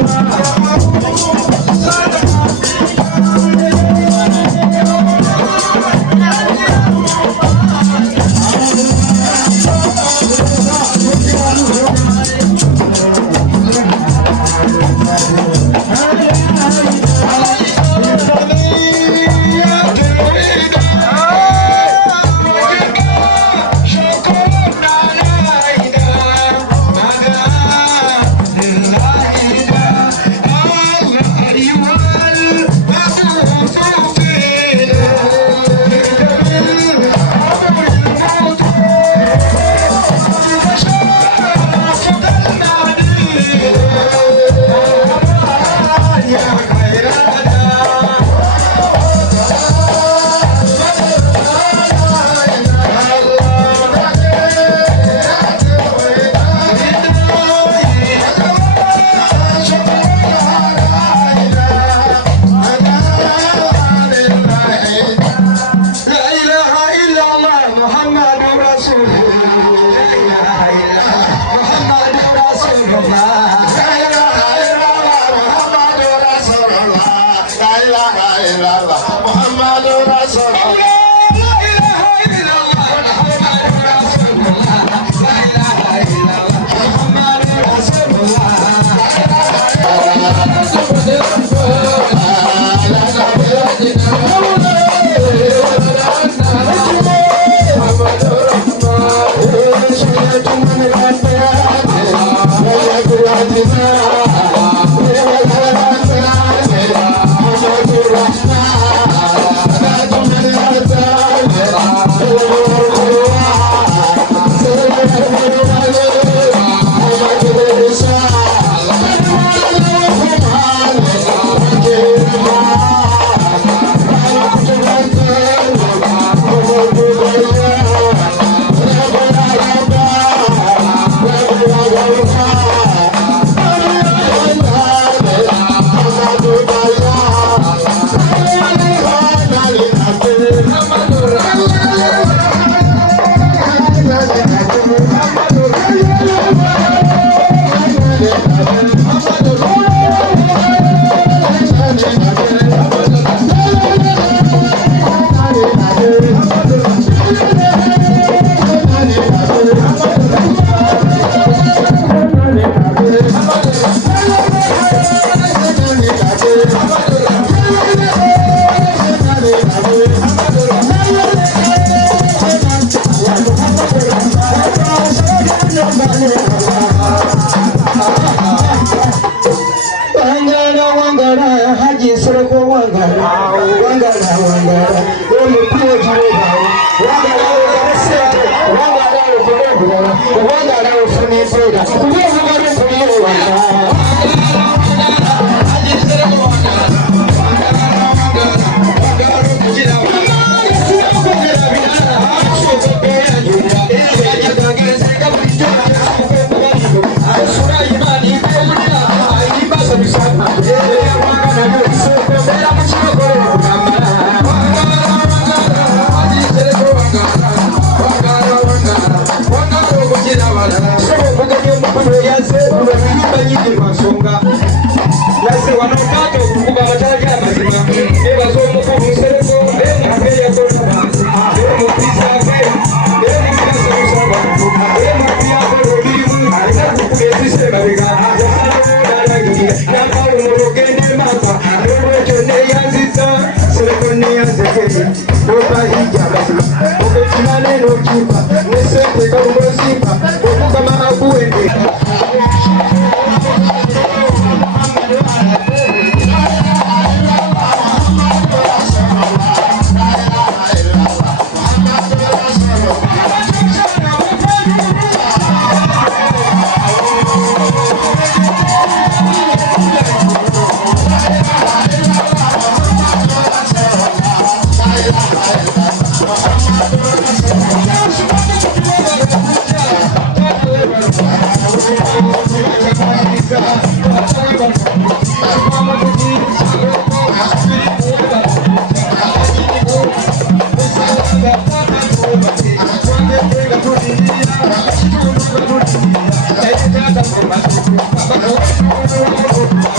Thank you.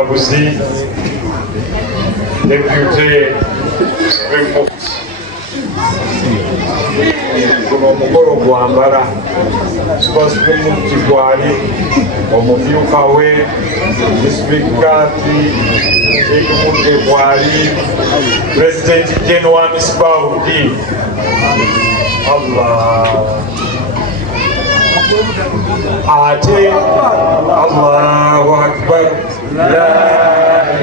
Mulabuzi, Deputy Supreme Court. Kuno omukolo gwambala Supreme Court gwali omumyuka we disitulikati ekimudde gwali President General Misbahudeen. Allah ate Allahu Akbar, la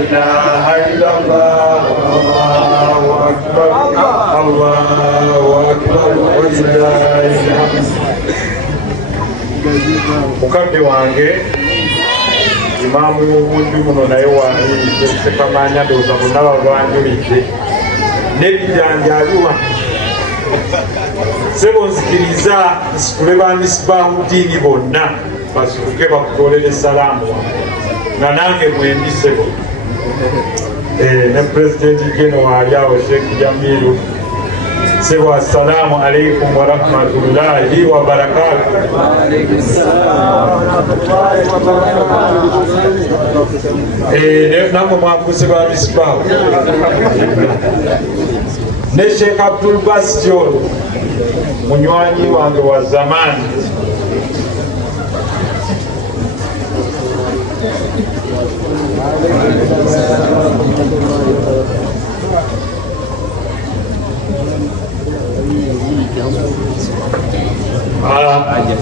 ilaha illallah, Allahu Akbar, Allahu Akbar, walillahi alhamd. Mukadde wange Imaamu w'obuddu muno naye wali tekamanya ndowooza bonna babanjulidde n'ebijanjabiwa sebo nzikiriza nsitule ba Misbahudeen bonna basituke bakutoolere salaamu nga nange mwendi sebo ne President General ali awo Sheikh Jamilu sebo, assalaamu alaikum wa rahmatullahi wa barakatuh. Namwe mwafuuse ba Misbahu ne Sheikh Abdul Basit ono munywanyi wange wa zamani.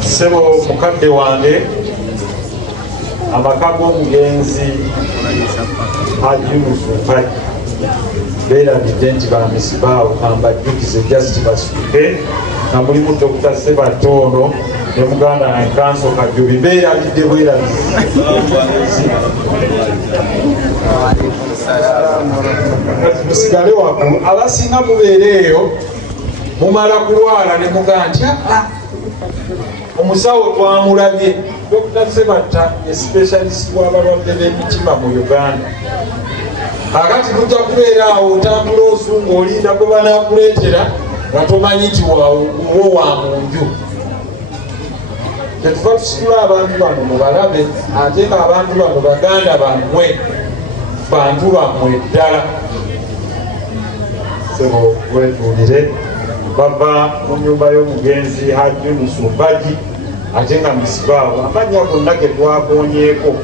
Sebo mukadde wange amaka g'omugenzi Haji beerabidde nti ba Misbahu ambajjukize just basituke nga mulimu Dr. Sebatono ne muganda wange Kanso Kajubi beerabidde bwerabidde. Musigale waggulu abasinga mubeereeyo mumala kulwala ne mugaa nti omusawo twamulabye Dr. Sebata specialist w'abalwadde b'emitima mu Uganda. Akati tujja kubeera awo otambula osunga olinda gwe banaakuleetera nga tomanyi nti wo wa munju. Tetuva tusitula abantu bano mubalabe ate nga abantu bano baganda bammwe, bantu bammwe ddala. Sebo wetuulire bava mu nnyumba y'omugenzi Haji Musumbaji ate nga Misbahu amannya gonna ge twakoonyeeko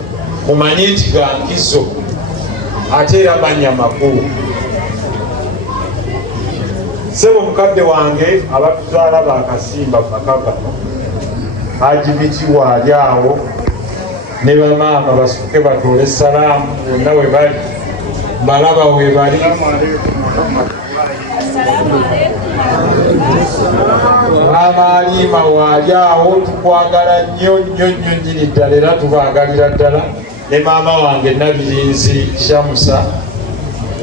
mumanye nti ga nkizo ate era mannya makulu. Sebo mukadde wange abatuzaala bakasimba maka gano Haji Biti waali awo ne bamaama basuke batoole salaamu bonna we bali balaba we bali. Maama Alima waali awo tukwagala nnyo nnyo nnyo nnyini ddala era tubaagalira ddala. Ne maama wange Nabirinzi Shamusa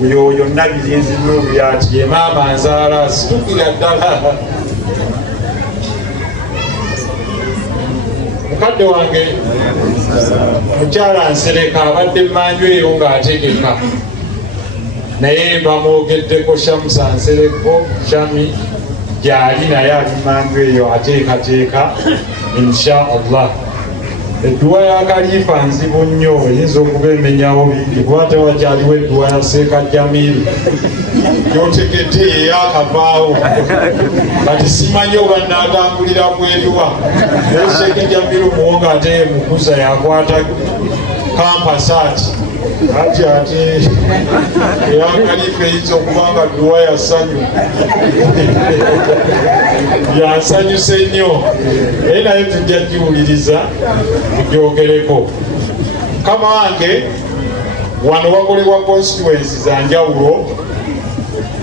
oyo Nabirinzi Nubyati ye maama nzaala situkira ddala. Mukadde wange mukyala Nsereka abadde mmanju eyo ng'ategeka naye bamwogeddeko Shamusa Nsereko Shami gyali naye ali mmanju eyo ateekateeka insha Allah. Edduwa ya Kalifa nzibu nnyo eyinza okuba emenyawo bingi kuba tewakyaliwo edduwa ya Seeka Jamiru gyotegedde eyakavaawo kati simanyi oba naatambulira kweduwa naye Seeka Jamiru muwonga ate mukuza yakwata kampasaati ate eya Kalifa eyinza okuba nga dduwa ya ssanyu yansanyuse nnyo naye naye tujja giwuliriza tugyogereko. Kama wange wano wakolebwa constituency za njawulo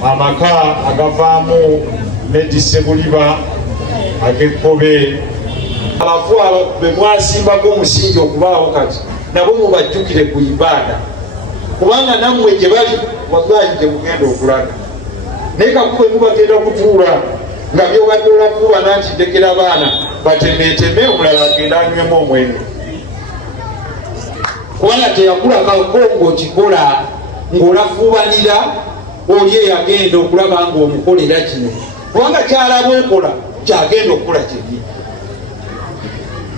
amaka agavaamu Medisebuliba ag'Ekkobe alafu be mwasimbako omusingi okubaawo kati nabo mubajjukire ku ibaada kubanga nammwe gye bali wagaayi gye mugenda okulaga naye kakube mubagenda kutuula nga byobadde olakuba nti ndekera abaana batemeeteme omulala agenda anywemu omwenge kubanga teyakulakako ng'okikola ng'olafuubanira oli eyagenda okulaba ng'omukolera kino kubanga kyalaba okola kyagenda okukola kyennyini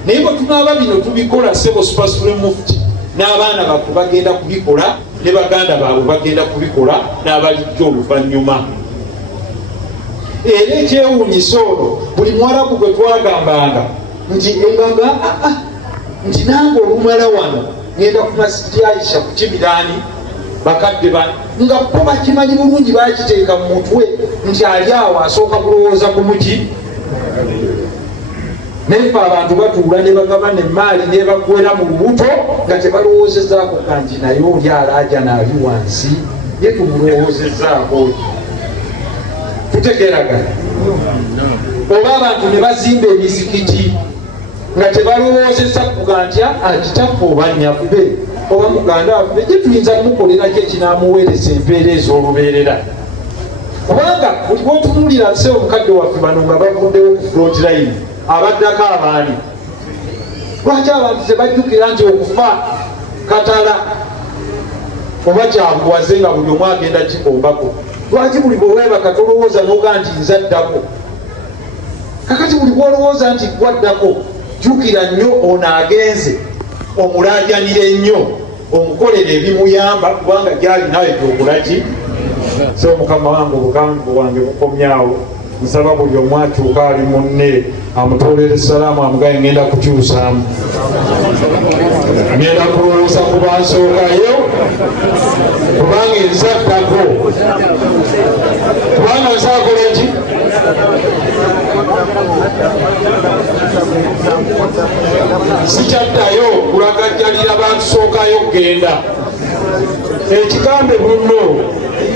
naye bwe tunaaba bino tubikola Sebo Super Supreme Mufti n'abaana baffe bagenda kubikola ne baganda baabwe bagenda kubikola n'abalijja oluvannyuma. Era ekyewuunyisa olwo buli Mwarabu gwe twagambanga nti embaga nti nange olumala wano ngenda ku Masjidi Aisha ku Kibiraani bakadde bano nga bo bakimanyi bulungi bakiteeka mu mutwe nti ali awo asooka kulowooza ku muki. Naye abantu batuula ne bagabana emaali ne baggwera mu lubuto nga tebalowoozezaako kanti naye oli alaaja naali wansi ye tumulowoozezaako. Tutegeeragana? Oba abantu ne bazimba emizikiti nga tebalowoozeza kuga nti kitaffe oba nnyaffe oba muganda waffe gye tuyinza kumukolerako ekinaamuweereza empeera ez'olubeerera. Kubanga buli bwotunulira nse omukadde waffe bano nga bavuddewo ku front line abaddako abaani. Lwaki abantu tebajjukira nti okufa katala oba kyabuwaze nga buli omu agenda kikombako? Lwaki buli bweweebaka tolowooza n'oga nti nzaddako? Kakati buli bwolowooza nti gwaddako jjukira nnyo ono agenze omulaajanira ennyo omukolera ebimuyamba kubanga gyali nawe gyokulaki. So Mukama wange obukambwe bwange bukomyawo, nsaba buli omu akyuka ali munne amutoolera essalaamu amugaye ngenda kukyusaamu, ngenda kulowooza ku bansookayo kubanga enzaddako kubanga nsaakola eki sikyaddayo kulagajjalira bantusookayo genda ekigambe bunno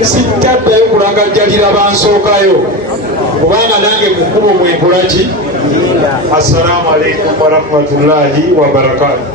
sikyaddayo kulagajjalira bansookayo kubanga nange ku kkubo mwekolaki. Assalamu alaikum warahmatullahi wabarakatuh.